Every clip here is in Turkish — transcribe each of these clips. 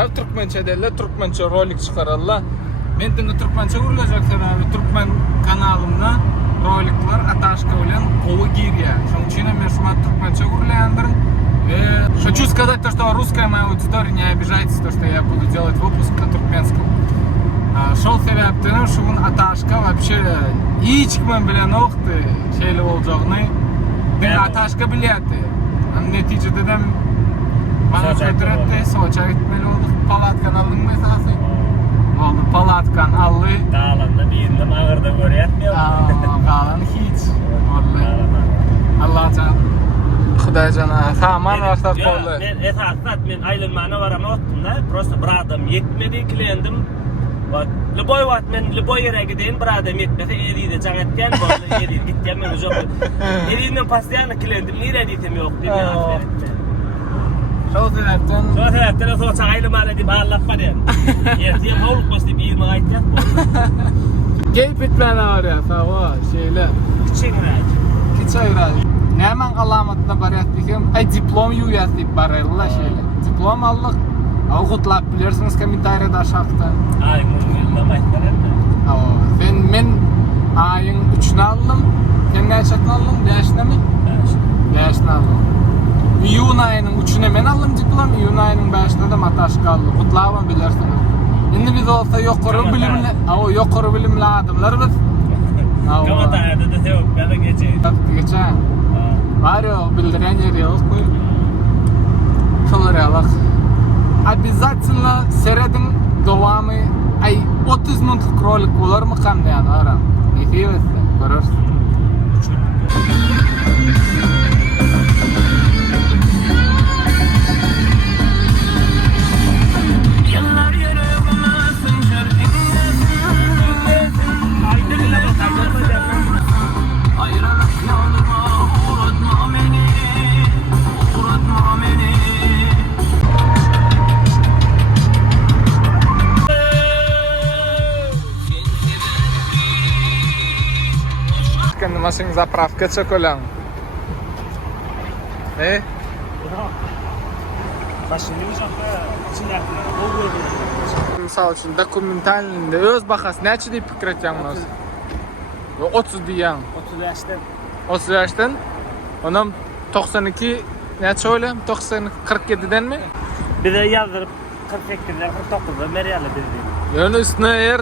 Abi Türkmençe derler, Türkmençe rolik çıkararlar. Men de Türkmençe urulacak abi. Türkmen kanalımda roliklar Atashka bilen Kovu Girya. Şoň üçin men şuna Türkmençe urulaýandyrym. Хочу сказать то, что русская моя аудитория не обижается, то, что я буду делать выпуск на туркменском. Шол себептен шуун Аташка вообще ичкмен билен окты şeyli boljagny. Ben Atashka bilýärdi. Netijede de bana söýdüretdi, soça gitmeli olduk. Palatkan aldyň mesasy. Oldu palatkan aldy. Galanda birinde mağırda görýärmi? Galan hiç. Vallahi. Allah can. Xuday jana, saman başlap boldy. Men esasat men aýlanmana baramawtdym da. Prosta bir adam yetmedi, kilendim. Любой ват мен любой жерге гиден bir adam yetmese elide çagatken boldy, elide gitdim men jok. Elinden постоянно kilendим, nire diýsem ýok diýip. Şol sebepten so çaýlymana diýip allap barýan. Ýerdim howluk başdy bir ýerine aýtýar. Geyip etmene var ya, sağ şeyler. Kiçayrak. Nämen alamatına barýat diýsem, diplom ýuýas diýip barýarlar şeyler. Diplom aldyk. Awgutlap bilersiniz kommentariyada aşağıda. Ay, bunu aýtmaýarlar. Men aýyň 3-nä aldım. Sen näçetini aldın? 5-nämi? 5-nä aldım. İyun aýynyň 3-üne men aldım diplom, iýun aýynyň 5-nä de Atashka aldy. Gutlabam bilersiniz. Endi biz olsa ýokary bilimli adamlar biz. Komentarda da sebep bana geçen. Var ya bildiren yeri yok. Şunları alak. Обязательно seredin devamı 30 minutluk rolik olur mu kamda yani ara. Nefis görürsün. Машин заправка çökölen. Başını jokda içindäki ol gördüm. Misal üçin dokumentalinde öz bahasy näçe diýip pikir etýäňiz? 30 diýen. 30 ýaşdan. 30 ýaşdan. Onam 92 näçe öyle? 90 47'den mi? Bir de yazdyryp 48'den 49'da merýäli bildi. Yani üstüne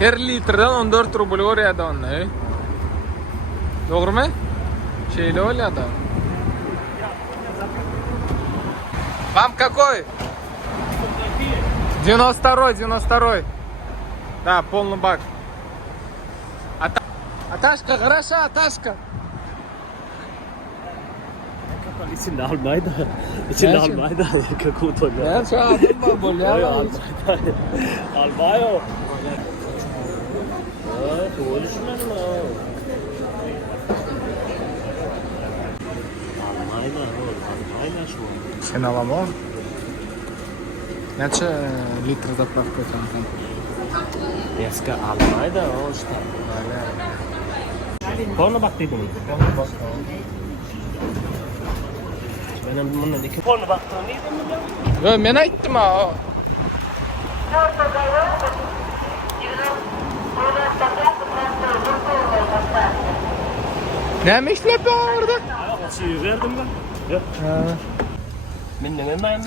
her litreden 14 rubl görýärdi onda. Doğru mu? Şeyle öyle adam. Вам какой? 92. Да, полный бак. Atashka, хороша, Atashka. İçinde almaydı. İçinde almaydı. Kakut oluyor. Ben şu adım var, bolya. Almayo. Doğru düşünmedin mi? Sen alamam. Näçe litr zapravka kanka? Eski almaydı o işte. Porno baktıydım. Benim bununla dikkat. Porno baktım neydi mi? Yo men aýtdym ha. Näme işlep orada? Çiğ verdim ben. Yok. Men neme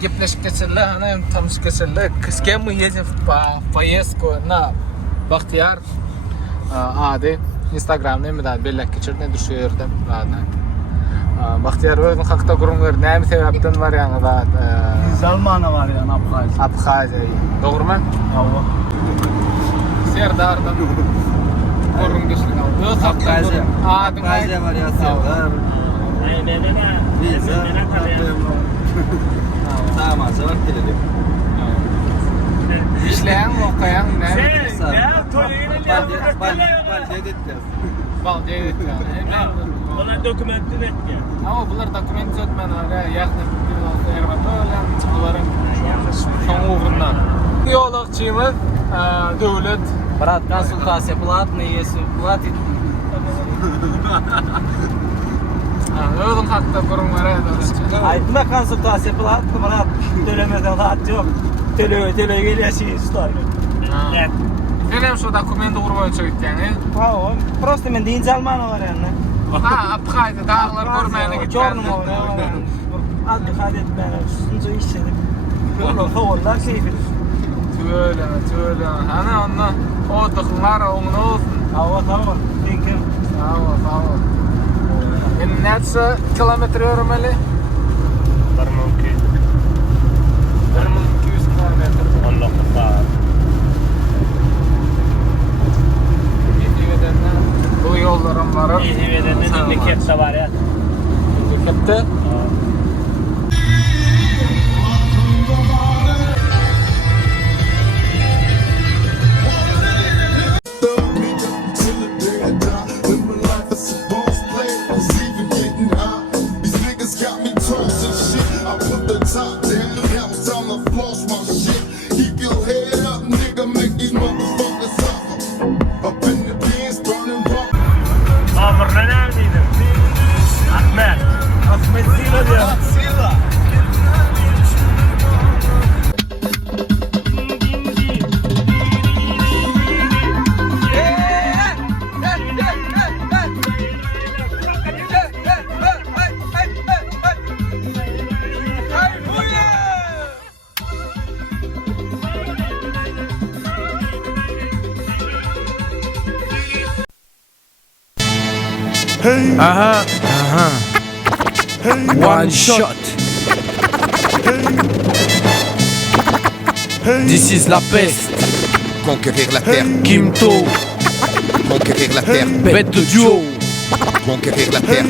Gepleşip geçerler, hani tanışıp geçerler. Kıske mi yiyeceğim Payesko, na Bahtiyar adı Instagram'da mı da bellek geçirdiğine düşüyordum. Bahtiyar özün hakta kurumlar näme sebepten var yani da Zalmana var yani Abxazya. Doğru mu? Ava. Serdar'dan kurum geçtik. Abxazya. Abxazya var ya Serdar. Bize tamam, sever gelelim. İşleyen mi okuyan ne? Ya toyuna Baldiye yani. Ona dokumentin et ya. Ama bunlar dokument etmenler yakın bir Erbatöy'le bunların son uğrundan. Biyologçımız devlet Брат, консультация платная, если платит. Özün hatta burun var ya. Aytma konsultasiya qilyapti, mana to'lamadan xat yo'q. To'lay kelasiz, ustoy. Evet. Sen hem şu dokumenti urib boyunca gitgeni. Ha, просто men Dinjalmanov var yani. Ha, apqayda dağlar görmeyene gitgeni. Aldı hadet bana şunca işledik. Bunu havallar şeydir. Tüyle. Ana onunla otuqlar oğun olsun. Hava. Tekin. Sağ ol. Neçe kilometre yürümeli? 1200 kilometre. Allah Allah. Bu yollarım var. İzmir'de de memlekette var ya. Memlekette? Burada neredeydin? Ahmet Zila diyor. One shot. This is la peste. Conquérir la terre, Kimto. conquérir la terre, Bête de duo. conquérir la terre,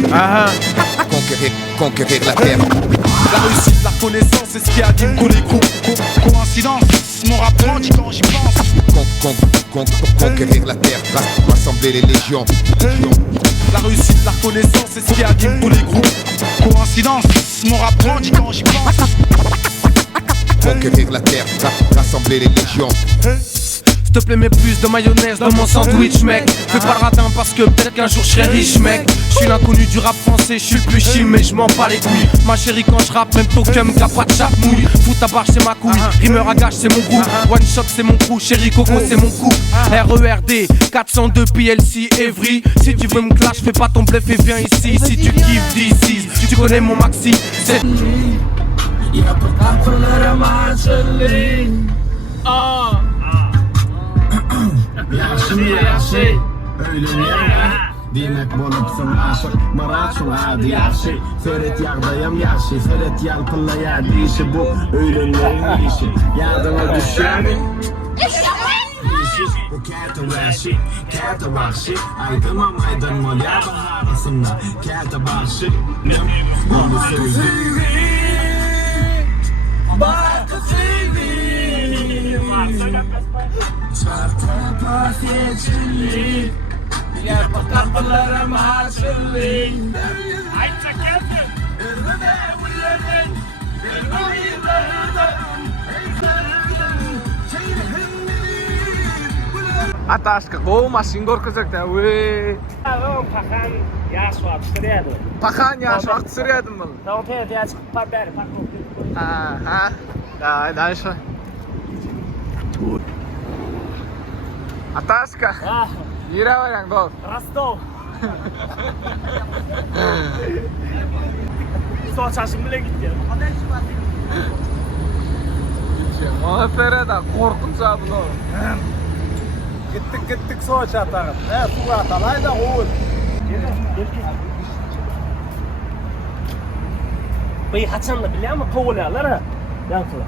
conquérir la terre. La réussite, la reconnaissance, c'est ce qui anime tous les groupes. Coïncidence, mon rap grandit quand j'y pense. Conquérir la terre, rassembler les légions. La réussite, la reconnaissance, c'est ce qui anime tous les groupes. Coïncidence, mon rap grandit quand j'y pense. Conquérir la terre, rassembler les légions. S'il te plaît, mets plus de mayonnaise dans mon sandwich, mec. Fais pas le radin parce que peut-être qu'un jour je serai riche, mec. Je suis l'inconnu du rap français, je suis le plus chim, mais je m'en bats les couilles. Ma chérie, quand je rappe, même token, t'as pas de chape mouille. Fous ta barre, c'est ma couille. Rimeur à gage, c'est mon groupe. One shot, c'est mon crew. Chérie Coco, c'est mon coup. RERD, 402 PLC, Evry. Si tu veux me clash, fais pas ton bluff et viens ici. Si tu kiffes d'ici, tu connais mon maxi. C'est. Yaxshi demak bo'libsan mashq marashul adi yaxshi seret yag'dayam yaxshi seret yalpillayadi ishi bu o'ylanmaring ishi yadima tushadi bu katta vahshi aytama maydon molya baharasında katta vahshi bunu so'zi Ataşka, o maşin görkezek de. Vey. Pakan yaş var, sürüyordu. Pakan yaş vakti sürüyordun bunu. Tamam, ya çıkıp haber, Ha. Ya, dayışa. Ataşka. Ah, Yere varan gol. Rostov. Soğuk çarşım bile gitti. Ona ferada korkunç abi lo. Gittik soğuç atarım. Suğa atalay da oğul. Bey haçanla biliyor musun? Kovuluyorlar ha. Yankılar.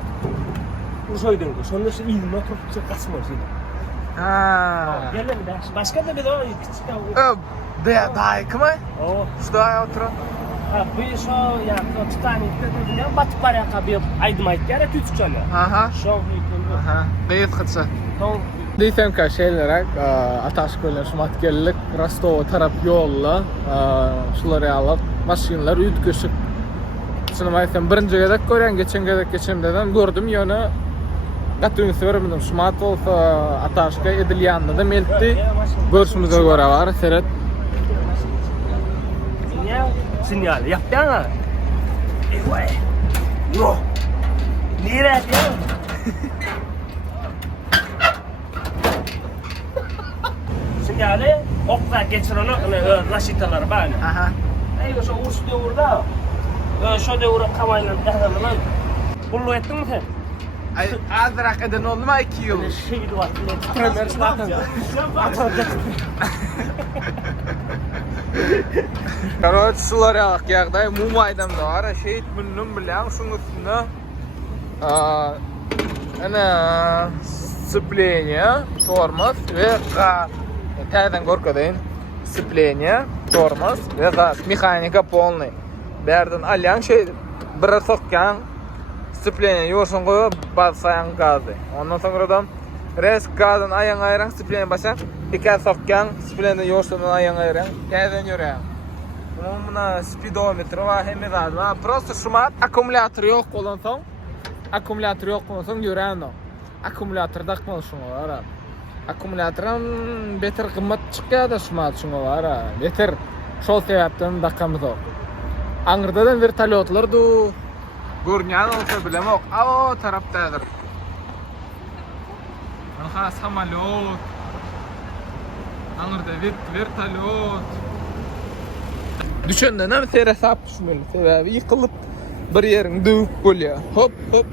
Bu soydun ki. Sonunda şu ilme oturup kaçmıyor şimdi. Ha. Gel mi de? Başka da bir de o küçük de Dayı kımı? o. Şuraya oturun. Ha bu şu ya Titanic'te de batıp var ya bir aydım ayt yere küçük çalıyor. Aha. Şu an büyük Aha. Gayet kısa. Tamam. Deytem ki şeylere Ataşköy'ler şumatkellik Rostov taraf yolla şuları alıp maşinler ütküşüp şunu aytsam birinci gedek görən geçen gedek geçemden gördüm yönü Gatun söylemedim şumat olsa Ataşköy Edilyan'da da meltti görüşümüze göre var seret Ya Sinyal yaptın. Vay. Yo. Nere ya? Sinyali okla geçireni raşitalar bana. Aha. Ey şu uçtu orada. Şu da uğrap kamayla dağılma. Bullu ettin mi sen? Ay azrak eden oldu mu 2 yıl? Şeydi var. Premier startın. Короче, sular yağday mum aydamda var. Şehit münnüm bilen şunun üstünde ana сцепление, tormoz ve gaz. Taydan korkadayın. Сцепление, tormoz ve gaz. Mexanika полный. Berden alyan şey bir sokkan сцепление yoşun koyup basayan gazı. Ondan sonra da res gazın ayağın ayıran сцепление basan. İki sokkan сцепление yoşun ayağın ayıran. Taydan yürüyen. Buna speedometre var, hem de var. Просто şumat akkumulятор yok olan son. Akkumulятор yok olan son yürüyen o. Akkumulятор takmalı şuna var. Akkumulяторdan beter kıymet çıkıyor da şumat şuna var. Beter şol sebepten takamız o. Angırdadan vertolyotlar da görünyen olsa bilem yok. O taraftadır. Aha samolyot. Angırda vertolyot. Düşündün hem seyre sapmışım böyle. Sebebi yıkılıp bir yerin dövüp gölüyor. Hop hop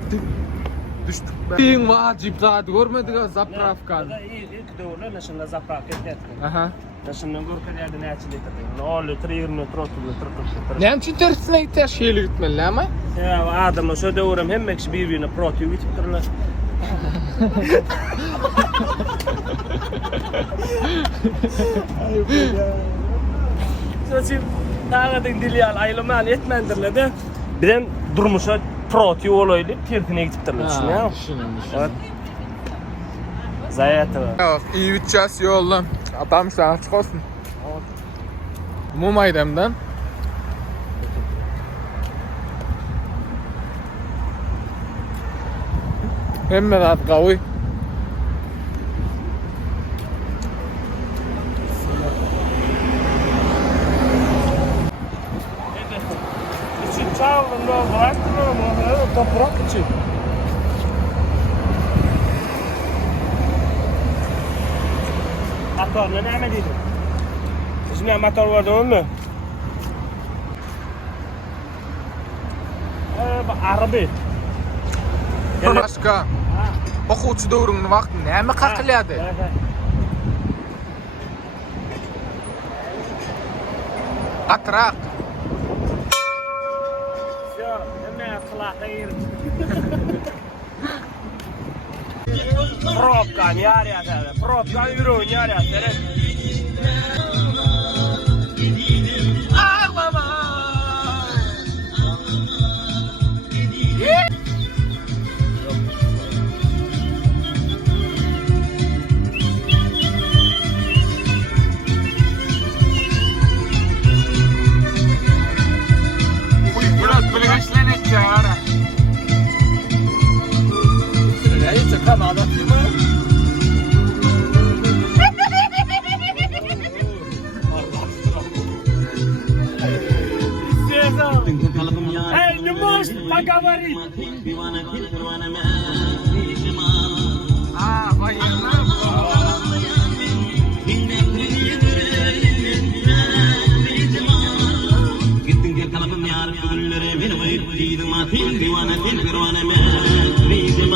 düştük. Beyin vacip zaten görmedik o zapravkan. İlk doğru naşınla zapravka etken. Aha. Naşınla gürken yerde ne açıldı tabii. 10 litre 20 litre 30 litre. Ne için tersine iter şeyle gitmeli ama? Ya adamla şu doğru hem ekşi birbirine protein vitiptirler. Sözüm tağadın dilyal aylamal etmendirledi. Birden durmuşa protein olaydı. Tersine gitiptirler için ya. Evet. Zayatı var. Evet, iyi bütçesi yoldan. Adam sana açık olsun. Mum aydamdan. Hemen at kavuy. İçin çağırında bıraktın ama toprak için. Motorla ne ameliydin? Sizin motor vardı mı? Arabi. Başka. Okuçu doğrunun vakti ne mi kakılyadı? Atrak. Ya, ne kılakta yerim. Probkan yar ya da. Probkan yürüyün yar ya da. Hey, numus, pagawari. Ah, bayılır. Gittin ki kalıbım yar gönüllere bir bayıp değilim atil divane dil bir vane men bizim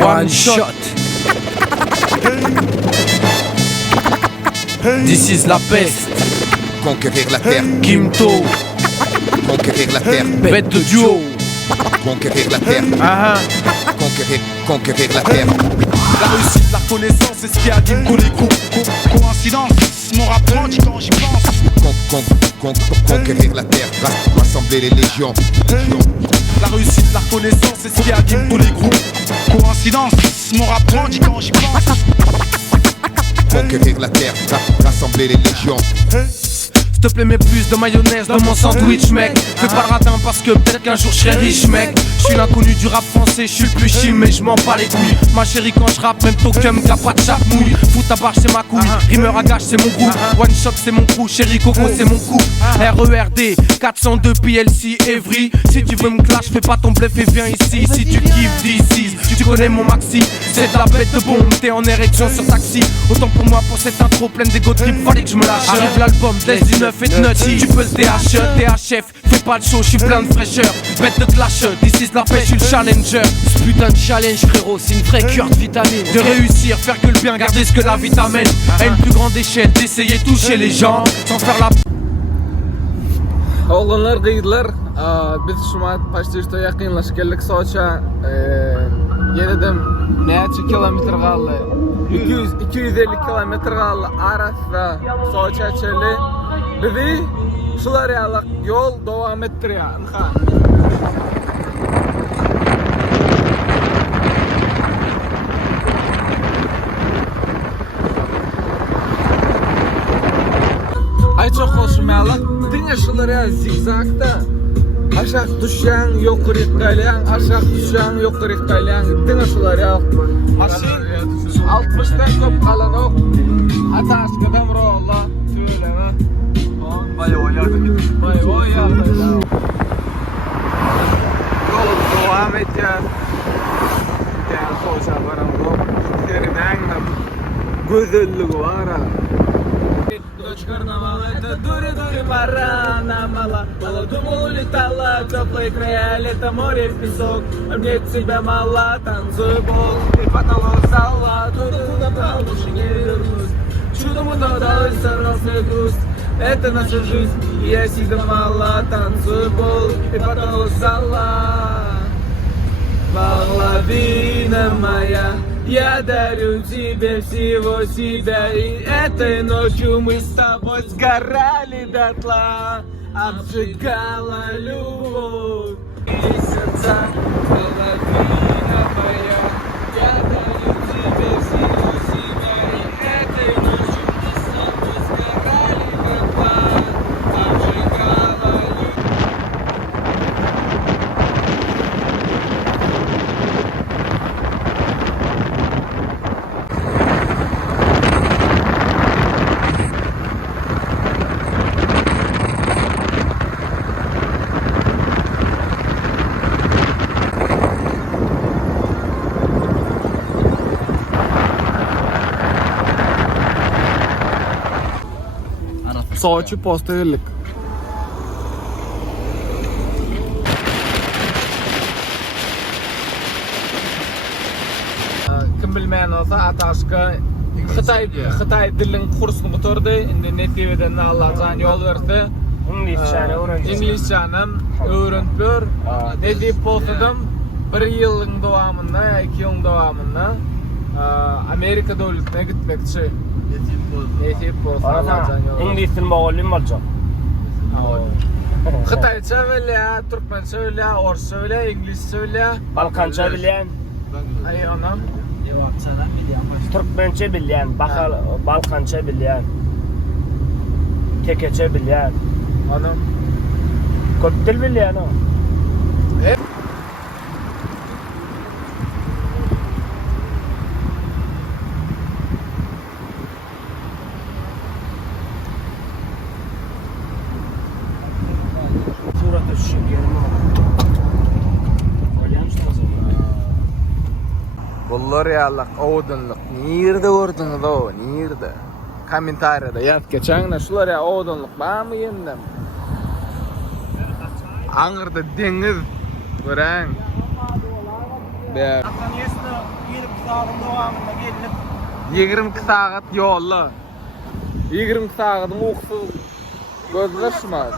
One shot. This is la peste. Conquérir la terre, Kimto, conquérir la terre. bête de duo. Conquérir la terre. Conquérir la terre. La réussite, la reconnaissance, c'est ce qui anime tous les groupes. Coïncidence, mon rap grandit quand j'y pense. Conquérir la terre. Rassembler les légions. La réussite, la reconnaissance, c'est ce qui anime tous les groupes. Coïncidence, mon rap grandit quand j'y pense. Conquérir la terre. Rassembler les légions. S'il te plaît, mets plus de mayonnaise dans mon sandwich, mec. Fais pas le radin parce que peut-être qu'un jour je serai riche, mec. Je suis l'inconnu du rap français, je suis le plus chim, mais je m'en bats les couilles. Ma chérie, quand je rappe, même Tokum, qu'a pas de chape mouille. Fout ta barre, c'est ma couille. Rimeur à gage, c'est mon groupe. One shot, c'est mon crew. Chérie Coco, c'est mon coup. RERD, 402 PLC, Evry. Si tu veux me clash, fais pas ton bluff et viens ici. Si tu kiffes d'ici, tu connais mon maxi. C'est de la bête de bombe, t'es en érection sur taxi. Autant pour moi, pour cette intro pleine d'égo trip, fallait que je me lâche. Arrive l'album, laisse du neuf et de nutty. Tu peux le THF, fais pas le show, je suis plein de fraîcheur. Bête de clash, d'ici la pêche, je suis le challenger. Ce putain de challenge, frérot, c'est une vraie cure de vitamine. De réussir, faire que le bien, garder ce que la vie t'amène. À une plus grande échelle, d'essayer de toucher les gens sans faire la. Oğlanlar kıydılar. Biz şuma paştırışta yakınlaşık geldik Soç'a. Yeniden neçe kilometre kaldı? 250 kilometre kaldı arasında Soç'a çeli. Bizi şular yalak yol devam ettiriyor. Ay çok hoşuma alak. Dinle şuları ya zigzagda. Aşağı düşen, yukarı yıkaylayan, aşağı düşen, yukarı yıkaylayan. Dinle şuları ya. Maşin 60'dan köp kalan ok. Ataş kadam rolla. Söyleme. Bay oyardık. Bay oyardık. Yol devam et ya. Yani koşa varam bu. Deriden güzellik var ha. Дочь карнавала, это дури-дури пора на мало. По-лодому улетала, теплые края, лето, море, песок. А мне тебя мало, танцуй бол. Ты потолок зала, туда набрал, больше не вернусь. Чудом удалось, сорвался груз. Это наша жизнь, я себя мало, танцуй бол. Ты потолок зала, половина моя. Я дарю тебе всего себя, и этой ночью мы с тобой сгорали дотла, обжигала любовь и сердца, половина моя. Я дарю тебе всего себя, и этой ночью мы с тобой сгорали дотла, обжигала любовь. Sochi posta yerlik. Kim bilmeyen olsa Ataşka Xitay dilin kursunu bitirdi. Endi netiveden alacağın yol verdi. İngilizceni öğrenip ne deyip bolsadım 1 yılın devamında, 2 yılın devamında Amerika devletine gitmekçi. Netip bolsa alacağın yol. İngiliz dil muallim olacak. Xitaycha bilya, Türkmencha bilya, Orscha bilya, İngilizcha bilya, Balkancha bilen, ay anam. Türkmençe bilen, Balkança bilen, Kekeçe bilen, Anam. köp dil bilen o. Suratı şu yerine. Bunlar yalak, oğudunluk. Nerede gördünüz o? Nerede? Kommentariyada yaz geçen şular ya oğudunluk. Var mı yeniden? Anırda deniz. Gören. Ber. 20 saat yolla. 20 saatin uykusuz gözleşmez.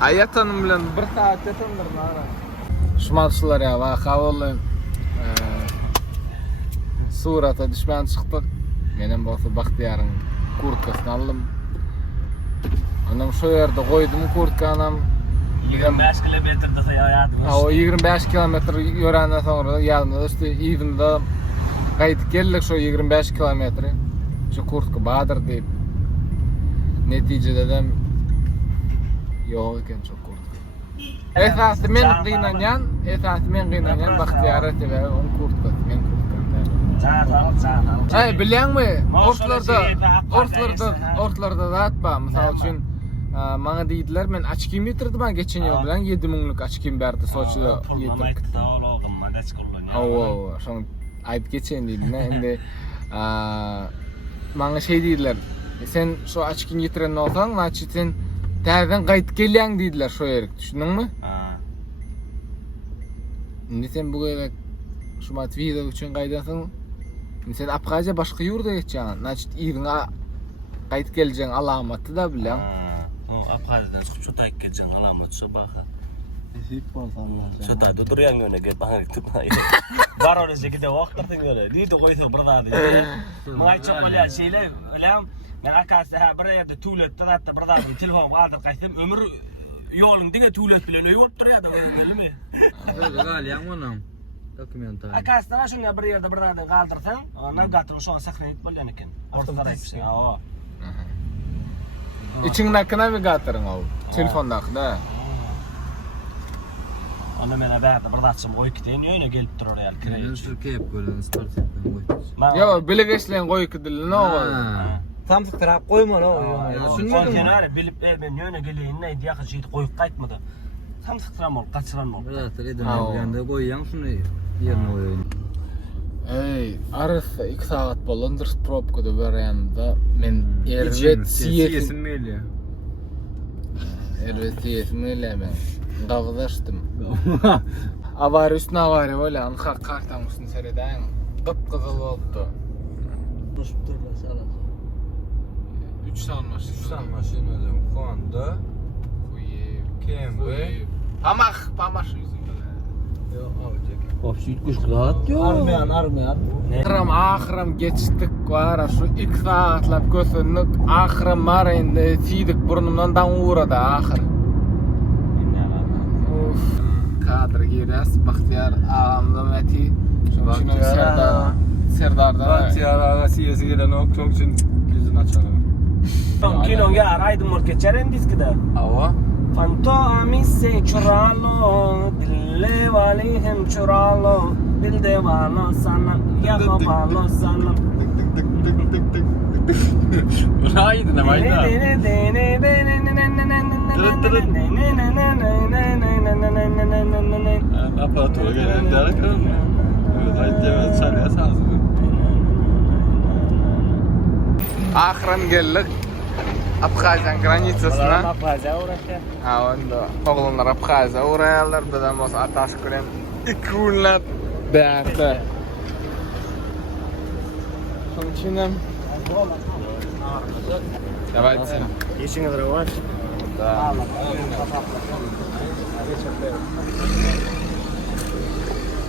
Ayatanım bilen bir saat yatandır nara. Şumalçılar ya vaka oldu. Surata düşman çıktık. Menem bolsa Bahtiyar'ın kurtkasını aldım. Anam şu yerde koydum kurtkanam. 25 kilometrde hayatımız. O 25 kilometr yörenden sonra yanımda işte evimde qaytıp geldik şu 25 kilometr. Şu kurtka badır deyip. Neticede de yok ekan şu kurtka. Esası men qıynanyan Bahtiyar ete on kurtka men kurtka. Hey bilenmi? Ortlarda da atpa. Misal üçün bana deydiler men açkiyim getirdim ben geçen yıl bilen 7000'lik açkiyim berdi Soçi'de getirdik. Oo, şoň ayıp geçen deydim endi bana şey deydiler. Sen şu açkiyim getiren olsan, naçı sen täzeden qaytyp gelýäň deydiler şu ýerek. Düşündiňmi? Endi sen bu gerek şu mat video üçin qaydansın. Sen Abxaziya başka yurda geçeceksin. Naçit iriňe qaytyp geljeň alamaty da bilen. O Abxaziyadan çıkıp şu tayk geljeň alamaty şu baxa. Şu tayda durýan ýöne gel baxa gitip. Bar öyle şekilde wagtyrdyň öyle. Diýdi goýsa bir zady. Maňa çok bolýar şeýler. Ölen men akasy ha bir ýerde tuwletde zatda bir zady telefon aldyp gaýsam ömür ýoluň diňe tuwlet bilen öýüp durýar da bilmi. Öyle galýan munam. Dokumental. Akasy şoňa bir ýerde bir zady galdyrsaň, navigator şoň saxlanýyp bolýan eken. Orta garaýpsy. O. İçiňdäki navigatorun o. Telefondaky da. Onda mena bäde bir zatçym goýup gitýän ýöne gelip durar ýaly kireýär. Türkiye koyulan startdan koy. Yo, bilegeslen goýup gidildi o. Samsung tarap koyma o. Kontenere bilip men ýöne gelýän näde ýaky şeýdi goýup gaýtmady. Samsung tarap bol, gaçyran bol. Birader edin ýanda goýýan şunu ýerine goýýan. Ey, arasy 2 saat bolandyr probkada berýände men erwet siýesim meli. Erwet siýesim eleme. Gawdaşdym. Awary üstüne awary bolan, kartam üstüne seredaň. Gypgyzyl bolupdy. Boşup durma sala. 3 saat maşyn. 3 saat maşynadan Honda, BMW. Pamaş yüzünde. Yo, awjek. Hopşyt kuşlat. Armyan. Ahram geçtik var şu 2 saatlap gösünlük ahram mar endi sidik burnumdan dan uğradı ahir. Uf, kadr giras Bahtiyar ağamdan eti. Şunu Serdar'dan. Bahtiyar ağa siyasi gelen ok çok için yüzünü açalım. Kilon ya aydın morkeçeren diskide. Ava. Fantami se churalo, dille valihim churalo, bilde valo sana, yakapalo sana. Haydi ne vayda. Aparatura gelen derek mi? Evet, haydi çalıya sazı. Ahram geldik. Abxaziyan granitsasına. Abxaziya uğraşıyor. Ha, onda oğlanlar Abxaziya uğrayanlar. Dadam olsa ataş bilen 2 günlap bähdi. Şoň üçinem. Давайте. Ещё разрывать. Да.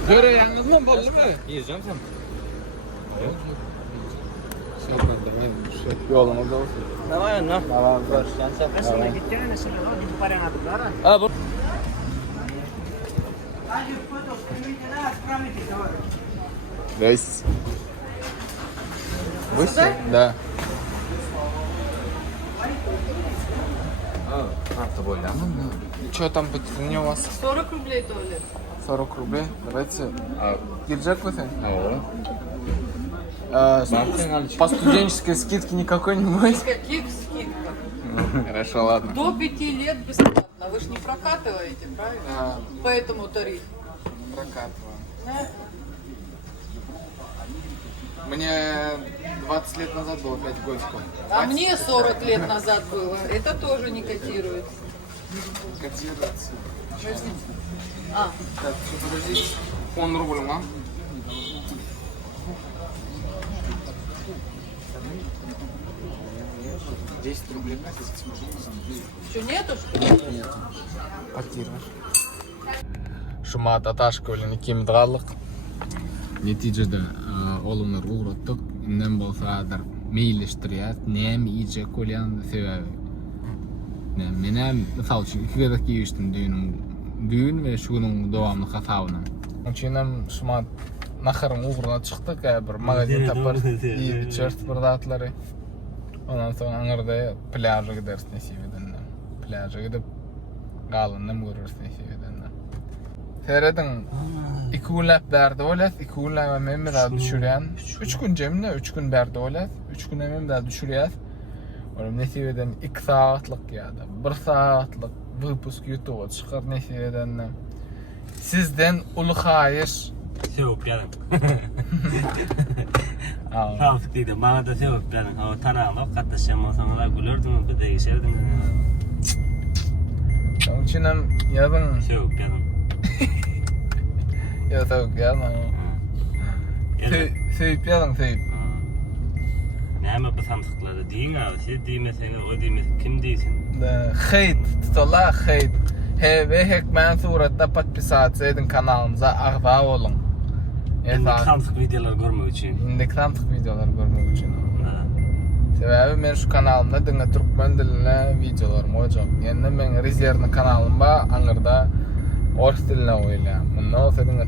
Görýäňizmi boldymy? Yiyeceğim sen. Yolumuz olsun. Давай, ну. Tamam. Ben sonra gideceğim, şimdi gidip parayı aldılar. Ha bu. Здравствуйте. Вы все? Да. Что там по цене у вас? 40 рублей туалет. 40 рублей. Давайте. Гиджак вы? По студенческой скидке никакой не будет? Каких скидках? Хорошо, ладно. До 5 лет бесплатно. Вы же не прокатываете, правильно? По этому тарифу. Прокатываю. Да? Мне 20 лет назад было 5 годиков. А мне 40 лет назад было. Это тоже не котируется. Котируется. А, Так, что, подождите. 10 рублей, а? Еще нету, что ли? Şumat Ataşka bilen ikimiz galdyk. Netijede olumlar uğratdyk. Inden bolsadyr meýilleşdirýär. Näme ije kolyan sebäbi. Menem mysal üçin iki gezek ýeşdim düýün we şunyň dowamly hasabyna. Onuçinem şumat naharyň uğruna çykdyk, bir magazin tapar, ýyp içerdi bir zatlary. Ondan soň aňyrda plaża gideriz nesibeden. Plaża gidip galanyny görüriz nesibeden. Seredin 2 günläp berdi bolat, 2 günläp memle düşürýän. 3 gün jemle 3 gün berdi bolat, 3 gün memle düşürýär. Olam nesibeden 2 saatlyk ýa-da 1 saatlyk wypusk YouTube çykar nesibeden. Sizden uly haýyş. Sevip ýaryň. Hafik diýdi, maňa da sevip ýaryň. O tanaňda gatnaşamasaňlar gülerdiň, bir de geçerdiň. Onuň üçin hem ýazyň Sevip ýaryň. Ya sevip ýaryň. Sevip ýaryň, sevip. Näme bu samsyklary diýin abi, siz diýmeseňiz, o diýmese kim diýsin? Heyt, tutala heyt. Ve hekmen suratda podpisasiya edin kanalımıza agza olun. Samsyk videolar görmek üçin. Indik samsyk videolar görmek üçin. Sebäbi men şu kanalymda diňe türkmen diline videolarym bolajak. Ýa-da men rezerwni kanalymda aňyrda ors diline oýlaýam. Munda olsa diňe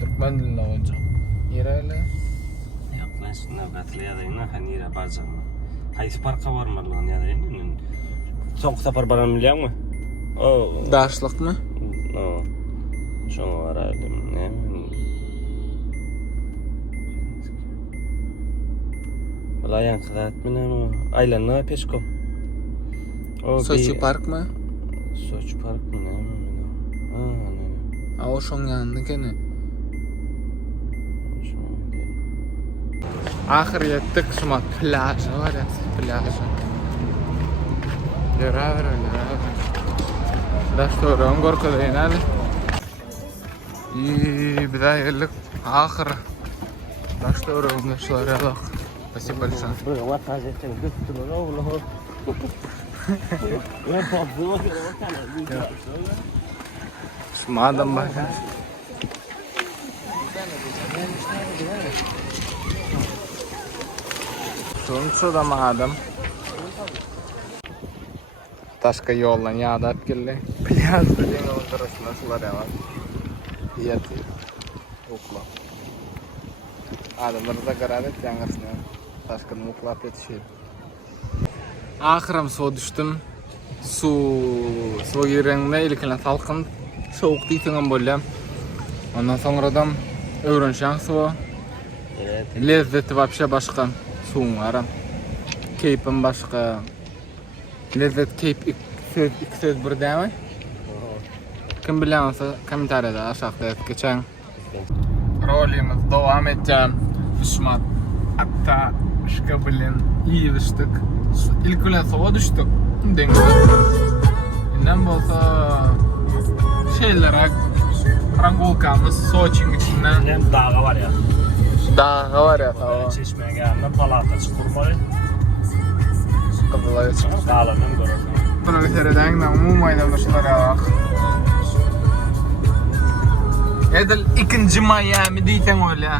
türkmen diline bolajak. Ýerele? Şuna gatlaýadyna hanira barjak. Haýsy parka barmarlygyny ýa-da soňky sapar baran bilýärmi? O Daşlykmy? O. Şoňa baraýdym. Bulayan kızat bilen aylanma peşko. Soçi parkmy? Soçi park mı ne? O şoň ýanynda kene. Ahir yetdik şumat plaja var ya, plaja. Yürüver. Daştoran gorkada ýa-da. Bir daha geldik. Ahir. Daştoran şolary alak. Спасибо большое. Вот hazırken götürür oğlum. Ben poplu Madem bak. Sonuçta da madem. Taşka yollan ýa-da geldi. Plyaj diýen oturasynda şular ýa-da. Ýeti. Okla. Adamlar da gararet ýaňyrsyn. Taşkyn muklap etişip. Ahyrym suwa düşdüm. Su ýereňde ilkine salkyn soğuk diýsen bolýar. Ondan soňradan öwrenşäň suwa. Lezzeti вообще başga. Suwun ara. Keypim başga. Lezzet keyp iki söz birdämi? Kim bilýärse kommentariýada aşagda geçen. Rolimiz dowam etjän. Şumat hatta şka bilen ýygyşdyk. İlk bilen sowa düşdük. Inden bolsa şeyler rangulkamız Soçiň içinden hem dağa var ya. Dağa var ya. Çeşmeye geldiğinde palata çıkırmalı. Kızılay çıkır. Dağlarından görürsün. Bunu bitireden de umumayla başlar ya. Edil 2. Miami deysen öyle.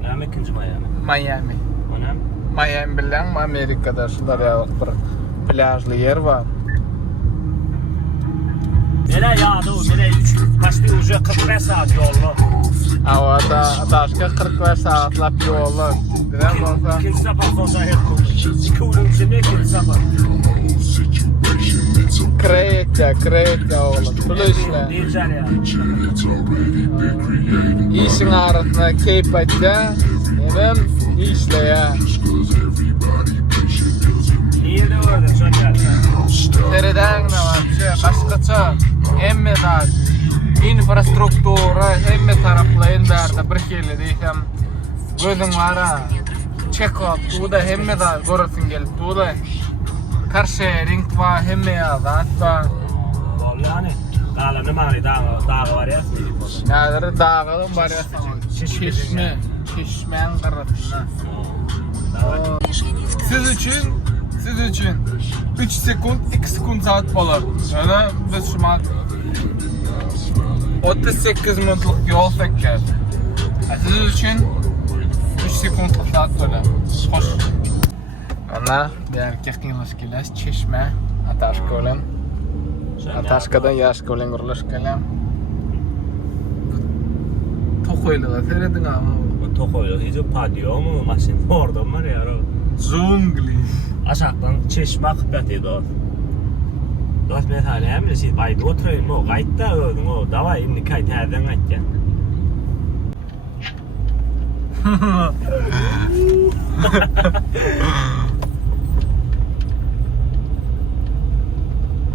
Ne 2. Miami? Miami. O ne? Miami bilen Amerika'da şular ya bir plajlı yer var. Nereye yağdı o? Nereye 3 gün? Kaçtı uca 45 saat yollu. Havada Ataşka 45 saatlap yolu. Neden bolsa? İkinci sapar olsa hep bu. 2 gün içinde ikinci sapar. Kreyekya oğlum. Bunu işle. Diyeceksin ya. İşin arasına keyip etce. Benim işle ya. Niye de öyle çok yani? Nereden ne var bir şey başkaça. Emme da infrastruktura emme taraflayın berdi bir keli diysem. Gözün var ha. Çekop tuğda emme da görürsün gelip tuğda. Karşı ring var emme ya da. Yani dağlar ne mani dağı var ya. Dağları dağılım var ya. Çeşmenin karasında. Siz üçün 3 sekund, 2 sekund saat bolar. Öyle biz şuma 38 minutluk yol çekeceğiz. Siz üçün 3 sekundluk saat bolar. Hoş. Ana, belki kıymış kilas çeşme, Ataşka olan. Ataşka'dan yaşka olan kuruluş kalam. Tokoyluğa seyredin ama. Bu Tokoylu hiç padyo mu maşin oradan var ya. Zungli. Aşağıdan çeşme akıbet edi o. Dost mesela hem de siz bayda oturayım o kayıtta öldüm o. Davay şimdi kayıt herden kayıtken.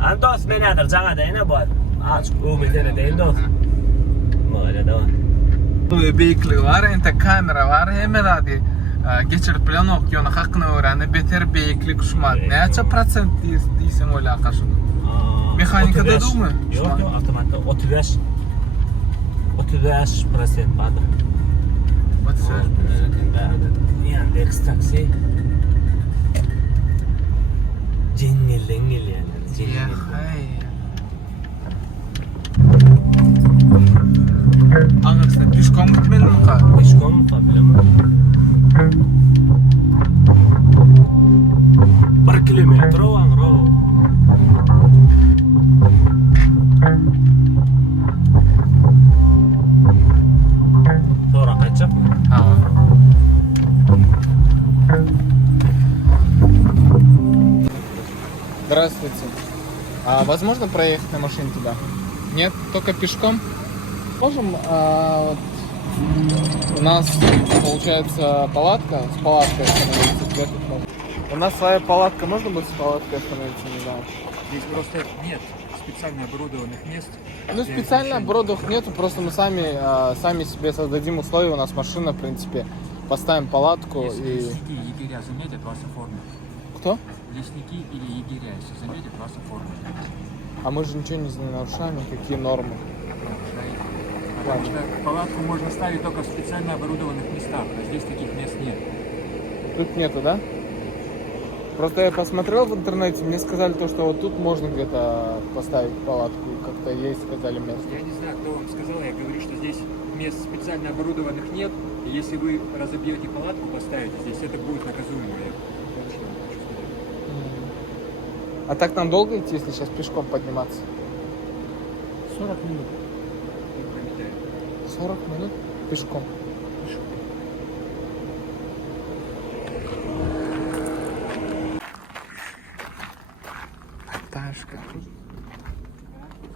An dost ben nedir cana deyine bu. Açık ümidine değil dost. Böyle de var. Beyikliği var, ente kamera var, hemen hadi geçirip bilen okyonu hakkını öğrenip beter beyiklik şumat. Neçe procent deysen öyle akaşını? Mekanikada değil mi? Yok yok otomatik 35% vardı. Yani ekstraksi cingil yani. Ya hay. Anırsın, pişkom gitmeli mi ka? Pişkom mu kabile mi? 1 kilometre o an ro. Sonra kaçacak mı? Ага. Здравствуйте. А возможно проехать на машине туда? Нет, только пешком? Можем, у нас получается палатка, с палаткой остановиться, где тут можно? У нас своя палатка, можно будет с палаткой остановиться, не знаю. Здесь просто нет специально оборудованных мест. Ну, специально оборудованных нету, просто мы сами себе создадим условия, у нас машина, в принципе, поставим палатку Если и... лесники и егеря заметят, вас оформят. Кто? Лесники или егеря, если заметят, вас оформят. А мы же ничего не нарушаем, никакие нормы. Потому что палатку можно ставить только в специально оборудованных местах, а здесь таких мест нет. Тут нету, да? Просто я посмотрел в интернете, мне сказали то, что вот тут можно где-то поставить палатку, как-то есть, сказали место. Я не знаю, кто вам сказал, я говорю, что здесь мест специально оборудованных нет, и если вы разобьете палатку, поставите здесь, это будет наказуемо. Я точно хочу сказать. А так нам долго идти, если сейчас пешком подниматься? 40 минут. 40 минут пешком. Аташка.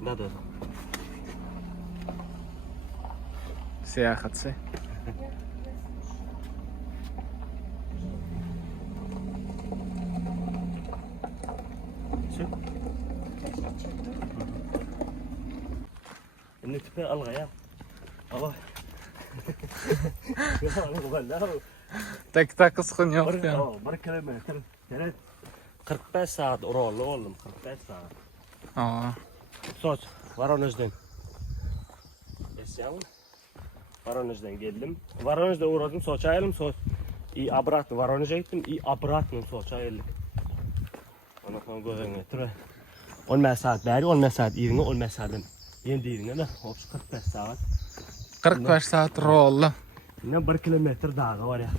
Да. Сяхатсы. Şimdi tüpe al ya. Allah. Так ıskın yok ya. 1 kilometre. 45 saat oralı oğlum 45 saat. Aa. Soç Voronez'den. Esyavun. Voronez'den geldim. Voronez'de uğradım Soç'a geldim Soç. И обратно Воронеж'e gittim. И обратно Soç'a geldik. Ona sonra gözün getir. 10 saat beri 10 saat iğne 10 saatten. Yendi iğne de 45 saat. 45 saat rolla. Ne 1 kilometre dağı var ya.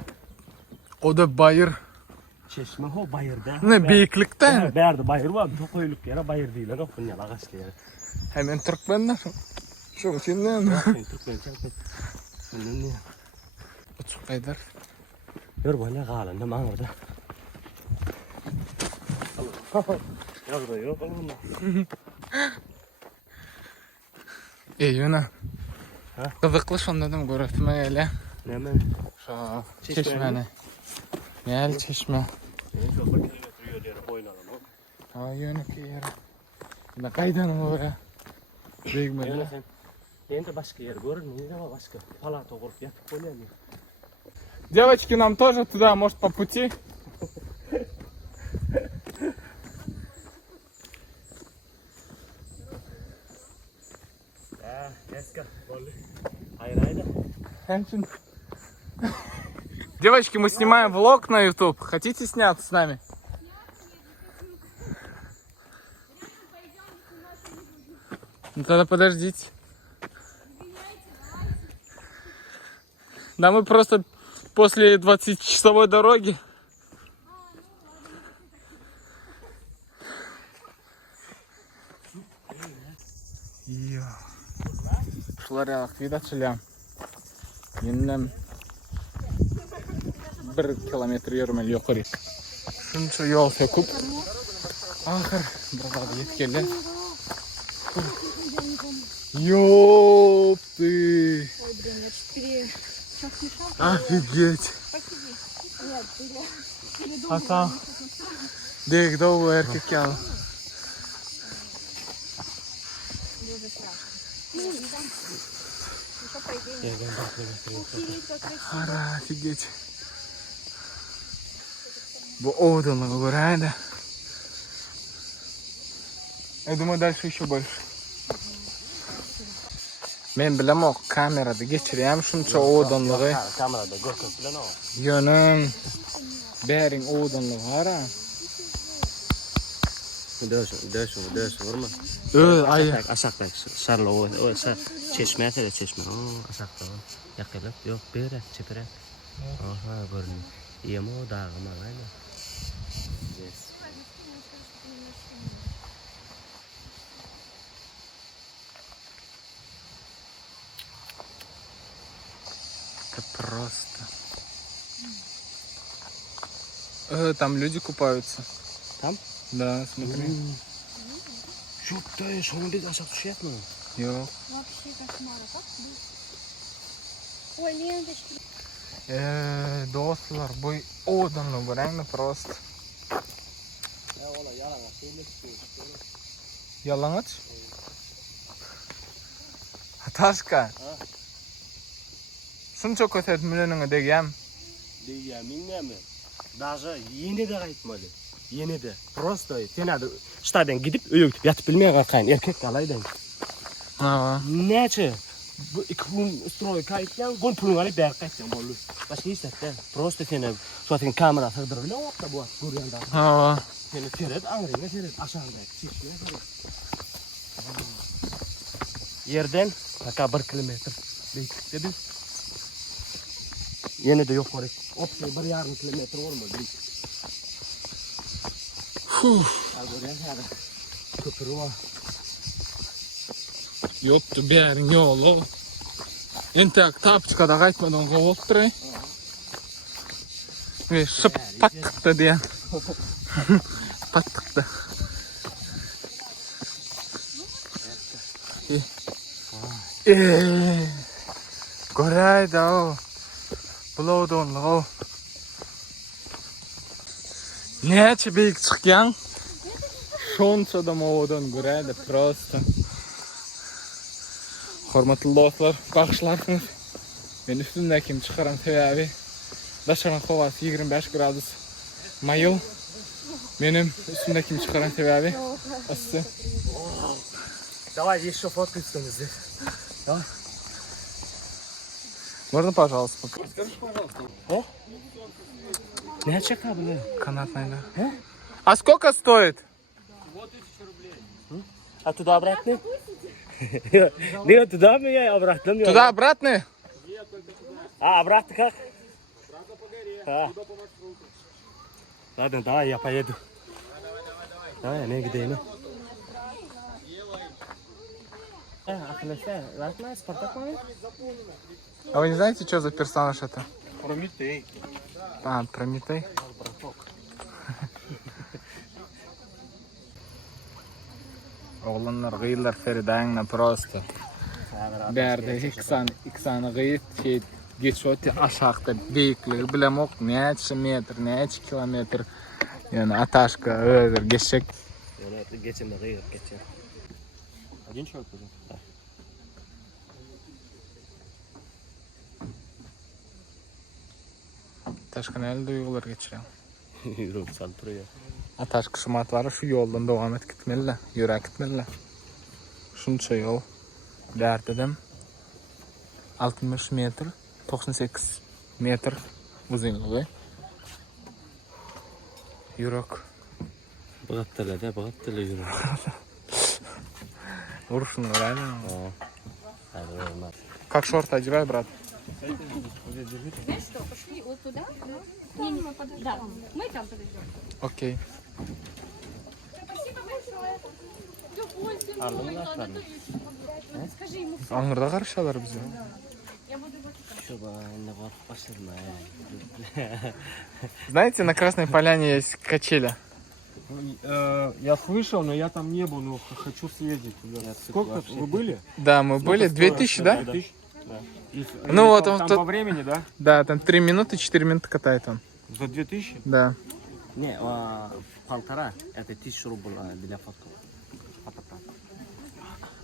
O da bayır. Çeşme o bayırda. Ne büyüklükten? Berdi bayır var. Çok koyuluk yere bayır değil. Yok bunlar ağaçlı yere. Hemen Türkmenler. Şu için ne? Türkmen çarpı. Bunun ne? Uçuk kaydır. Gör böyle kalın da bana orada. Yok da yok oğlum. İyi yine. Ha? Kızıklı şundadım görüntüme öyle. Ne mi? Şu çeşmeni. Gel çeşme. En çok 1 kilometre yol yere oynalım. Ha yönük yere. Ne kaydan oraya? Büyük Yani sen de başka yer görün. Ne var başka? Palata kurup yatıp oynayalım. Девочки, нам тоже туда, может, по пути? Девочки, мы снимаем влог на YouTube. Хотите сняться с нами? Ну тогда подождите. Да мы просто после 20-часовой дороги. Şular ya vida çılıyam. Yeniden 1 kilometre yürümeli yukarı. Şunca yol söküp. Ahır burada yetkili. Ёпты! Офигеть! А там... Дек, долго эркек ял. Ара, офигеть. Bu odunluğu buraya. Я думаю, дальше еще больше. Men bilam o kamerada geçireyim şuncha odunluğu. Kamerada görkeslen o. Yönüm. Bering odunluğu var ha. Döş var mı? Ay. Aşağıda şarlı o çeşme tere çeşme. O aşağıda o. Yakılıp yok böyle çepere. Aha görün. Yemo dağıma aynı. Yes. Это просто. Там люди купаются. Там? Да, смотри. Şurada şunu bir aşağı düşecek mi? Yok. Вообще кошмар, а как быть? Ой, ленточки. Dostlar bu odunluğu buraya просто. Yalangıç? Taşka. Şuncha ko'rsatmalarni degam. Degaminga mi? Даже yeni de aytmadı. Yeni de. Просто senada shtadan gidip uyga gidip yatib bilmay qolgan erkak qalaydan. Ha. Necha? Bu 2 kun stroy qaytgan, gon pulini olib berib qaytgan bo'ldi. Boshqa hech narsa. Просто seni so'tin kamera sig'dirib o'tda bu ko'rganda. Ha. Seni seret, angringa seret, aşağıda çekti. Yerden taka 1 kilometr bitikte biz. Yine de yukarı. Opsiya 1,5 kilometr olmadı. Köpürü var. Yoptu bering yolu. Entak tapçıkada qaytmadan qovib turay. Ve şıp pattıqda diyen. Pattıqda. Görəydi o. Bulodonluğu. Neçe büyük çıkyan? Şonça da modon görəydi просто. Hormatly dostlar, baxışlarsınız. Men üstündekini çıkaran sebebi Daşaran havası 25 gradus mayıl. Benim üstündekini çıkaran sebebi ısı. Давай еще фотку здесь. Давай. Можно, пожалуйста? Скажи, пожалуйста, Не чекабли. Канатная. А сколько стоит? А туда обратно? Нет, туда меня обратно. Туда-обратно? А, обратно как? Обратно по горе. Туда по маршруту. Ладно, давай, я поеду. Давай, я где не. А вы не знаете, что за персонаж это? Прометей. А, Прометей? Oğlanlar gıyırlar Feride'yle просто. Berde iksanı gıyıt şey geçiyor aşağıda büyüklüğü bilem ok neçe metr neçe kilometr yani ataşka öyle geçecek. Yani geçen de gıyıt geçen. Один человек уже? Да. Ataşka neyle duygular geçiriyor? Yürüp saldırıyor. Ataşka şımat var şu yoldan devam et gitmeliler, yürek gitmeliler. Şunca yol derdedim 60 metr 98 metr uzunluğu. Yürek. Bırattırlar da bırattırlar yürü. Урушин, реально? Hadi olmaz. Как шорты одевай, брат? Знаешь что, пошли вот туда. Не, мы подождем. Да, мы там подождем. Окей. Спасибо большое. Удовольствие. Скажи ему. Аңырда қарышалар бізде. Я буду вот Şuba ne var başırma ya. Знаете, на Красной Поляне есть качели. Я слышал, но я там не был, но хочу съездить туда. Сколько вы были? Да, мы были. 2000, да? 2000? Ну вот он там тут- по времени, да? Да, там 3 минуты, 4 минуты катает он. За 2000? Да. Ne o paltara. Это 1000 рублей для фото.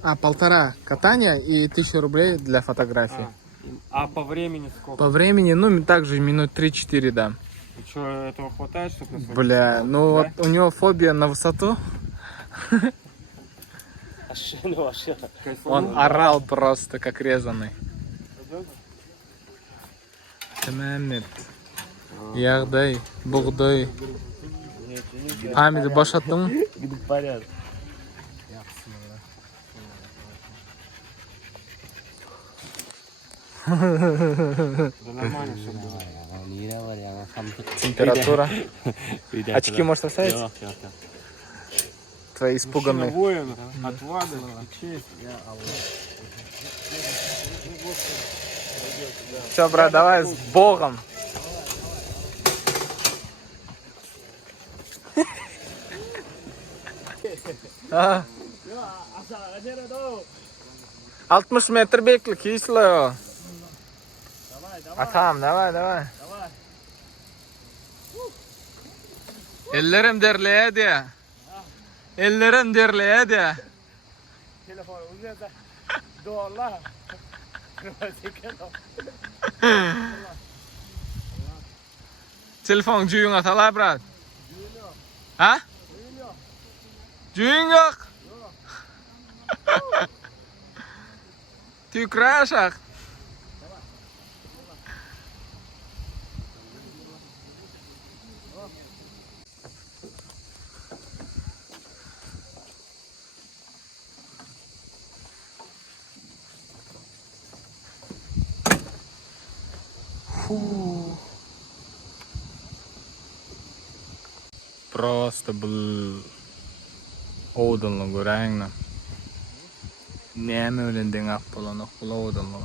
А, 1,5 катания и 1000 рублей для фотографий. А по времени сколько? По времени, ну, также минут 3-4, да. И что, этого хватает, чтобы на Бля, ну вот у него фобия на высоту. Aşağı. Он орал просто, как резанный. Тәмәмет. Ягдай, буғдай. Амиді башаттың мı? Gidip parayız. Да нормально все было. Nire var ya. Температура. Очки можешь оставить? Yok. Твои испуганные. Воин, отвага, честь. Все, брат, давай с Богом. А. 60 метр beklik kişilo. Atam, давай. Ellerim derleyedi. Ellerim derleyedi. Telefon uzayda. Doğalla. Telefon cüyün atalay, brat. Ha? Cüyün yok. Tükre aşağı. Просто был оудынлы көрәңні. Нәмі өленден ақ боланы құла оудынлы.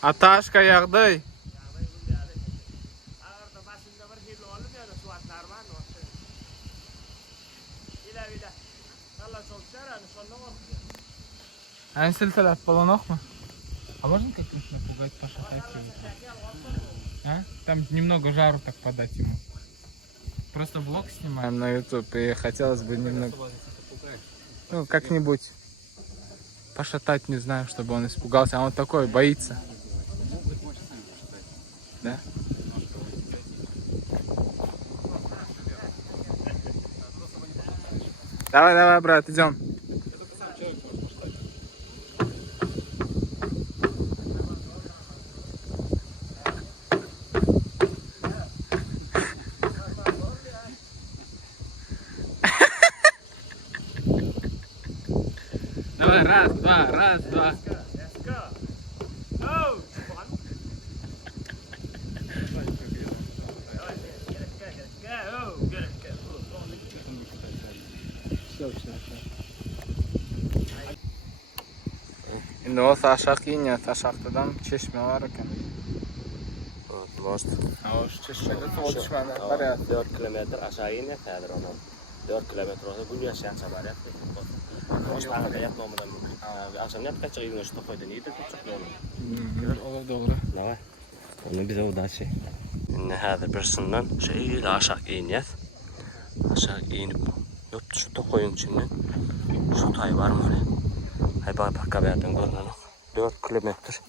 Аташка яғдай. Ань сілтіләп боланы ақ мı? А можно как-нибудь напугать, пошатать его? А? Там немного жару так подать ему. Просто влог снимаем на YouTube, и хотелось бы немного... Ну, как-нибудь пошатать, не знаю, чтобы он испугался. А он такой, боится. Да? Давай, брат, идем. Давай, раз, два. Şimdi olsa aşağı iniyor, aşağıdan çeşme var ekan. Может. A o çeşmede su düşmedi, barayat. 4 kilometr aşağı iner kadir onun. 4 kilometr olsa gün yaşayansa barayat. Boşlarına yapmamadan mümkün. Akşam yap kaçak yine şu tokoydan iyi de tutacak onu. Olur, doğru. Давай. Onu bize udaşı. Şimdi hadi birisinden şöyle aşağı iniyor. Aşağı inip yoptu şu tokoyun içinden. Şu tay var mı öyle? Hay bak kaberden görünen. 4 kilometr.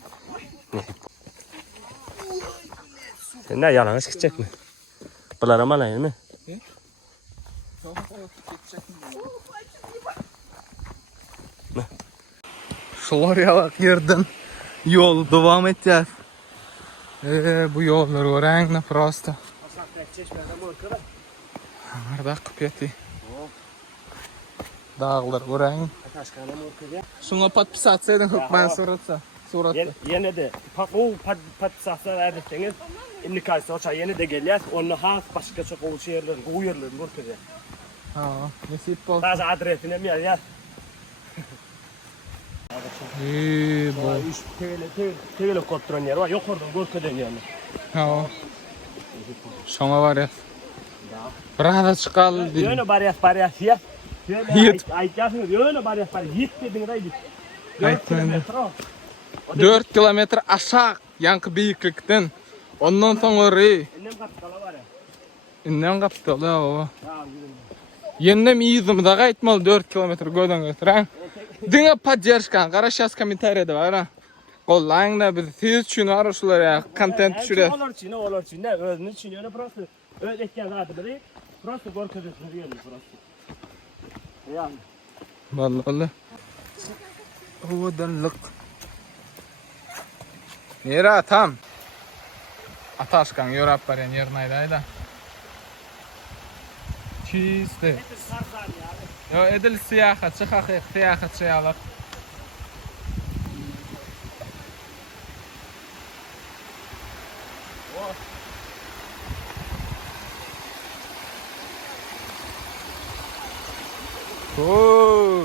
Sen ne yalnız gidecek mi? Bunlara mı alayım mı? Şloriyalak yerden yol devam edeceğiz. Bu yollar öğrengi просто. Nerede kıpyatı? Dağlar görəň. Ataşkanam orkada. Şuna подписаться edin Hükmen suratsa. Suratda. Yine de patsaklar erdetseniz indikasyon çay yine de geliyor. Onu has başka çok o şeyler, bu yerler orkada. Ha, nasip bol. Bazı adresine mi ya? Bu. Üç TL kontrol yer var. Yok orada orkada yani. Ha. Şoňa var ya. Burada çıkalı değil. Yöne bariyas ya. Yet. Aytýasyň yöne bariyas yetdi diňe aýdy. 4 kilometre aşağı yankı büyüklükten. Ondan sonra Ennem kapitala var ya. inden kapitalı o. Yennem izim da gaytmalı 4 kilometre göden götüren. Dine поддержка, qarashas kommentariyada var ha. Qollaýyň biz siz üçin araşlar ya, kontent düşürýär. Olar için ne özünü için yöne prosto öz etken zatı biri prosto gorkada sürüyor prosto. Yani. Vallahi. Odanlık. Nere tam? Ataşkan yorap baren yernaydayda. Çizdi. Yo edil siyahatçı haqiq siyahatçı alaq. Oh.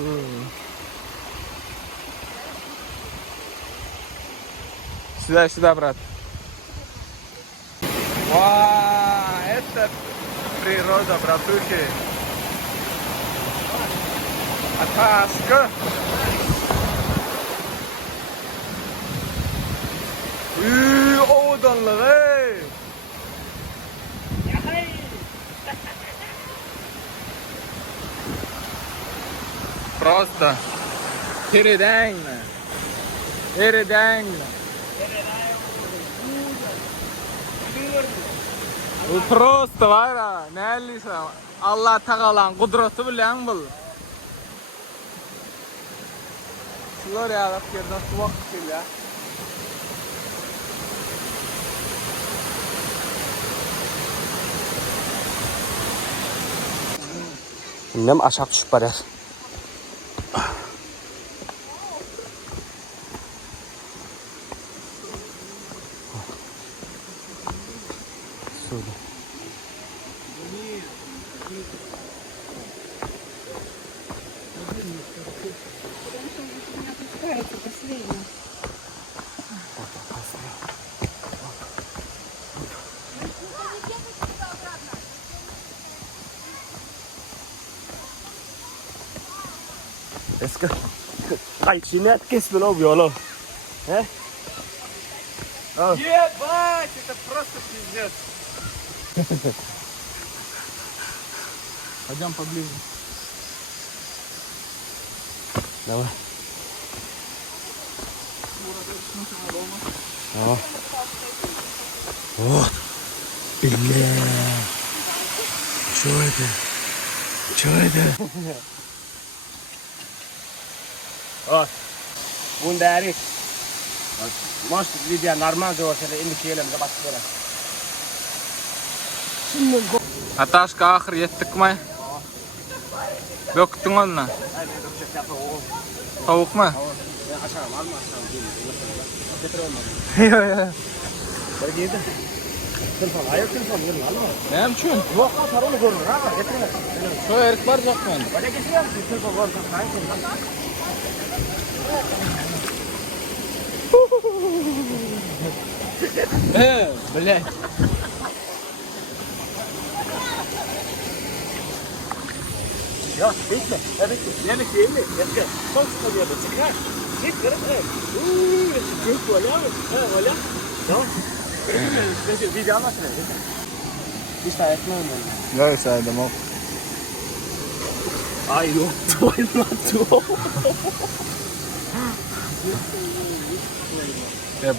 Сюда, брат. Вау, это природа, братухи. Атаска. Odanlık, ey. Просто передайно. Bu просто var ya, neyse Allah Teala'nın kudreti bilen bul. Şular ya, bak yerden su vakit geliyor. Nem aşağı düşüp barar. Eski. Kayıt şimdi kesme lan bu yolu. He? Ебать, это просто пиздец. Пойдем поближе. Давай. Вот. Бля. Что это? Что это? Вот. Bundarik. Может, видео нормально olsa da indiki yerimize bastıra. Ataşka ahir yettik mi? Döktün onunla. Tavuk mu? Bergiydi. Telefon, ayak telefon verin alma. Ne için? Yok, parolu görün ha, getirme. Şu erik var yok mu? Bana getiriyor musun? Telefon var, hangi? Блядь. Ya, bitme. Evet, yemek yiyelim. Yemek. Son çıkıyor da çıkar. Çık, kırık. Çık, öyle mi? Öyle. Tamam. Video anlatın. Bir şey etmem ben. Yok saydım o. Ay yok. Tuvalet.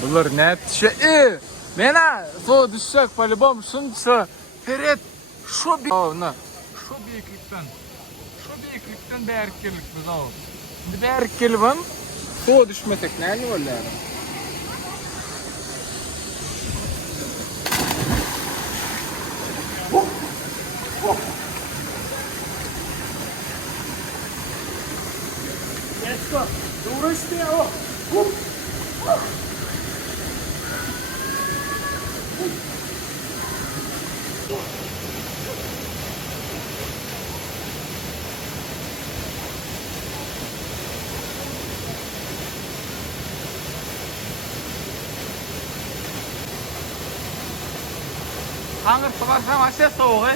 Bulur net şey. Mena, su düşecek по-любому. Şunu Ferit. Şu büyüklükten. Şu büyüklükten berkirlik biz o. Şimdi berkirliğin su düşmesek ne olur yani? Hangırtı barsam aşağı soğuk he.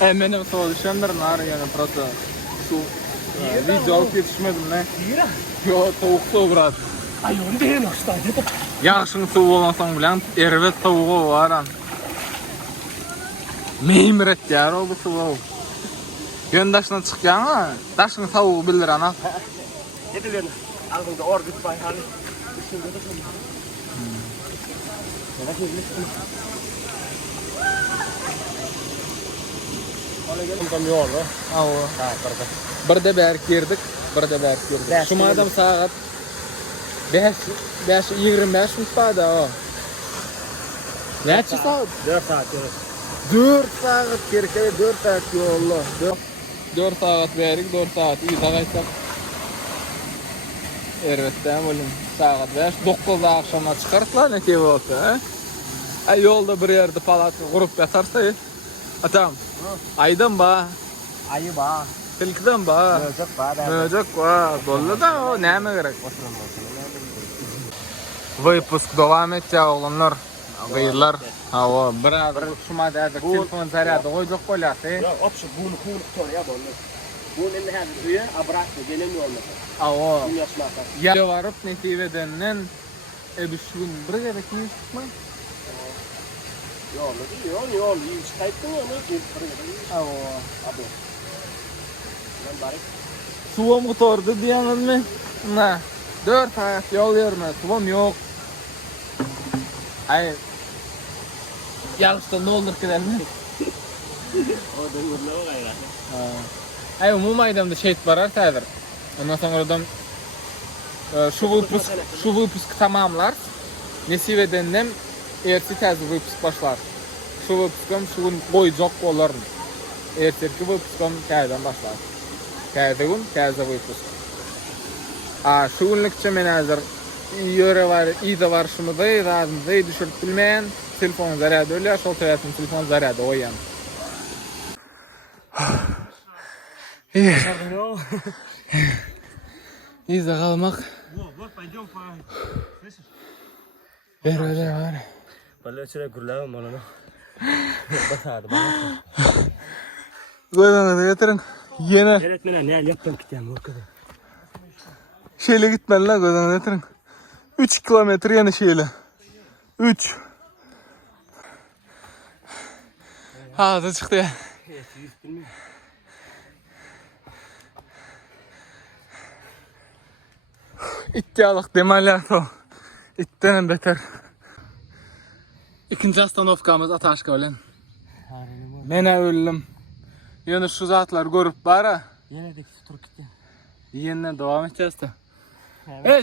Benim soğuşandır nar yani просто şu video alıp yetişmedim ne? Yo soğuk soğuk rahat. Ay onu değil işte. Yaxşın soğuk olmasan bilen ervet soğuğu var an. Meymiret yar o bu soğuk. Yöndaşına çıkyan ha, daşın soğuğu bilir ana. Yedilerini. Ağzında orgut bay hali. Şimdi de şimdi. Merak etme. Bir de berk girdik, bir de berk girdik. Şu adam saat 5:25 mutfada o. Neçe saat? 4 saat. 4 saat gerçekten 4 saat yollu. 4 saat verik, 4 saat iyi dağaysak. Ervetden oğlum saat 5, 9'da akşama çıkartlar ne ki olsa. Ay yolda bir yerde palat kurup yatarsa atam. Aydan ba. Ayı ba. Tilkiden ba. Möcek ba. Möcek ba. Bollu da o neme gerek? Выпуск devam edecek oğlanlar. Gıyırlar. O bir şuma da telefon zaryadı koyduk kolyası. Ya opşu bunu tutar ya bollu. Bunu indi hem suya abraklı gelemiyor olmasa. O. Bunu yaşmasa. Ya varıp netiveden ebüşün bir yere çıkma. Yol. İyi çıkayttın ya ne? Abi. Ben bari. Suva motordu diyenin mi? Ne? 4 saat yol yürüme. Suvam yok. Hayır. Yarışta ne olur gidelim mi? O da vurma gayra. Hayır umum aydamda şehit barar tadır. Ondan sonra adam şu выпуск tamamlar. Nesiveden erti tez выпуск başlar. Şu выпуск'ım şuun koyacak olur. Erteki выпуск'ım tezden başlar. Tezden tezde выпуск. Şu günlükçe men hazır yöre var, iyide var şumuday, razımday düşürüp bilmeyen telefon zaryadı öyle, şol tevesinin telefon zaryadı oyan. İyi. İyide kalmak. Ver öyle var. Vallahi içine gürlemem onu. Batardı bana. Koydan da getirin. Yine. Öğretmene ne yaptım gittim o kadar. Şeyle gitmen la koydan da getirin. 3 kilometre yani şeyle. 3. Ağzı çıktı ya. İttiyalık demeler o. İtten beter. İkinci astanovkamız Ataşka ölen. Mene öldüm. Yani şu zatlar görüp bara. Yine de tutup gitti. Yeniden devam edeceğiz de.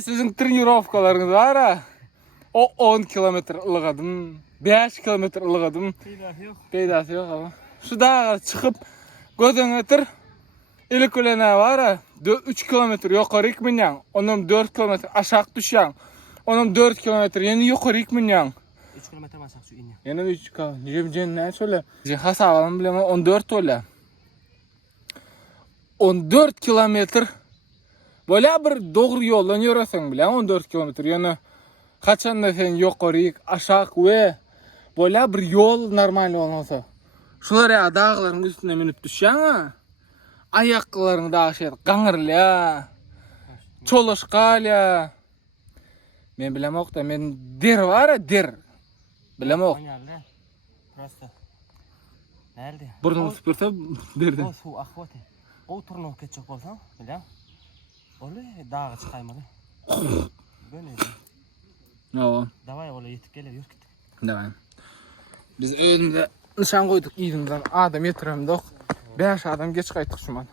Sizin trenirovkalarınız var ha. O 10 kilometre ılıgadım. 5 kilometre ılıgadım. Peydası yok ama. Şu dağa çıkıp gözün ötür. İlk ölene var ha. 3 kilometre yukarı ikminyan. Onun 4 kilometre aşağı düşyan. Onun 4 kilometre yeni yukarı ikminyan. 3 kilometre masak şu iniyor. Yeni 3 kilometre. Ne söyle? Hasabalım bilmem 14 öyle. 14 kilometre. Böyle bir doğru yoldan yürüyorsun bile 14 kilometre. Yani kaçan da sen yukarı aşağı ve böyle bir yol normal olmasa. Şular ya dağların üstüne minip düşen ha. Ayaklarını da şey kanırla. Çoluşkal ya. Men bilem ok da men der var ya der. Bilem ok. Prosta. Nerede? Burnumu süpürse derdi. O su ahvati. O turnov ketecek olsa bilem. Öyle dağa çıkaymadı. Böyle. No. Davay öyle yetip gelir yok gittik. Davay. Biz önümüze nişan koyduk iyimizden adam yetiremedik. 5 adam geç kaytık şu an.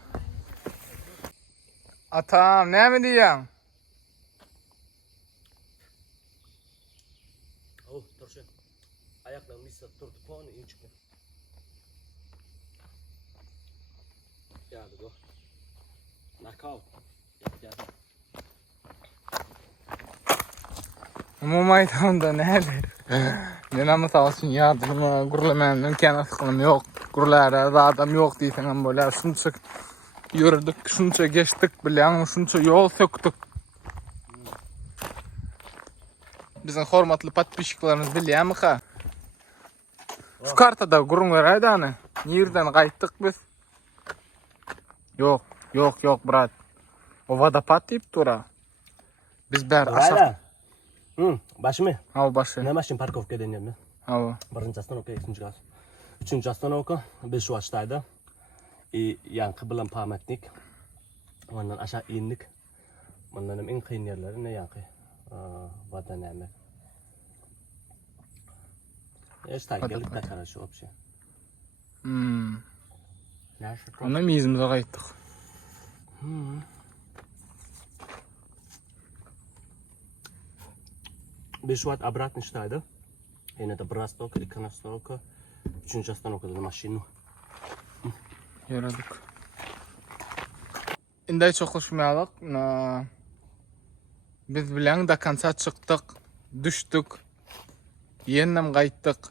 Atam ne mi diyeyim? Oh turşu. Ayaklarını ise turdu puanı iyi çıktı. Geldi bu. Knockout. Yap. Bu maydanda neler? Men misal üçün yardıma gurulmanın imkanı sıkılım yok. Gurulada da adam yok diýsen böyle şunça yürüdük, şunça geçtik bilen, şunça yol söktük. Bizim hormatly patpischiklarymyz bilýärmi ha? Şu kartada gurunlar aýdany. Nirden gaýtdyk biz? Yok brat. O vodopad diýip tura. Biz bär aşağı. Başımı? Haw başy. Ne maşin parkovka denýärmi? Haw. Birinci astanovka, ikinci gaz. Üçüncü astanovka, biz şu açtaydı. Yankı bilen pametnik. Ondan aşağı indik. Ondan en kıyın yerleri ne yankı? Vatan emek. İşte gelip de karşı opsiyon. Ona mizimize gaýtdyk. Biz şu an обратно штайdı. Yine de bir astanovka, iki astanovka. Üçüncü astanovkada da maşinu. Yaradık. Indi çok hoşmaýalyk. Biz bilen da kansa çykdyk, düşdük. Ýenem gaýtdyk.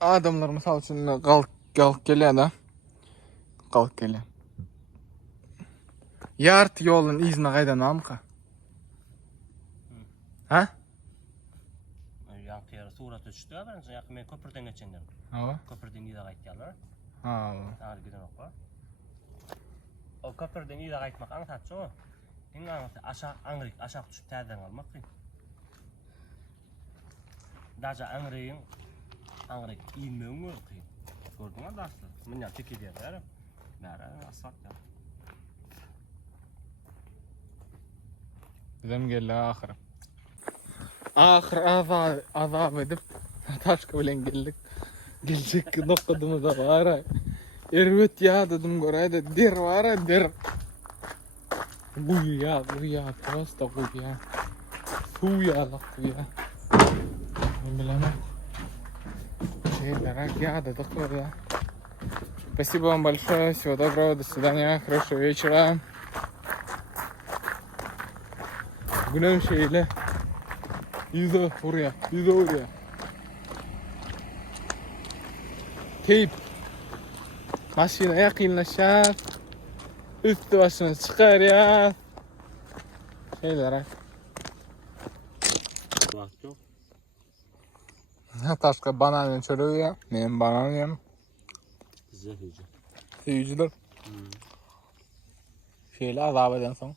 Adamlar mysal üçin galyp gelýär da. Galyp gelýär. Ýart ýolun izine gaýdanamka. Ha? Yankı yere surat düştü ya ben yakın men köprüden geçendim. Hawa. Köprüden ýa gaýtdylar. Hawa. Giden oklar. O köprüden ýa gaýtmak aňsatçy o. Eň aňsy aşağı aňryk, aşağı düşüp täzeden almak kyn. Daja aňryň inmeňi kyn. Gördüňmi dasly? Men ýa teki diýer. Nära asfalt ýa. Bizem geldi ahir. Ahir azab edip taşka bilen geldik. Gelecek nokadymyza bara. Erwet ya dedim göreydi. Der var der. Bu ya просто bu ya. Su ya bu ya. Ben bilemem. Дорогие, я до такого. Спасибо вам большое. Всего доброго. До свидания. Хорошего вечера. Günüm şeyle. Yüzü oraya. Teyip. Maşina yakınlaşar. Üstü başını çıkar ya. Şeyler. Vakt yok. Taşka banan çörüyor ya. Benim banan yem. Zehirci. Seyirciler. Şeyle azap eden son.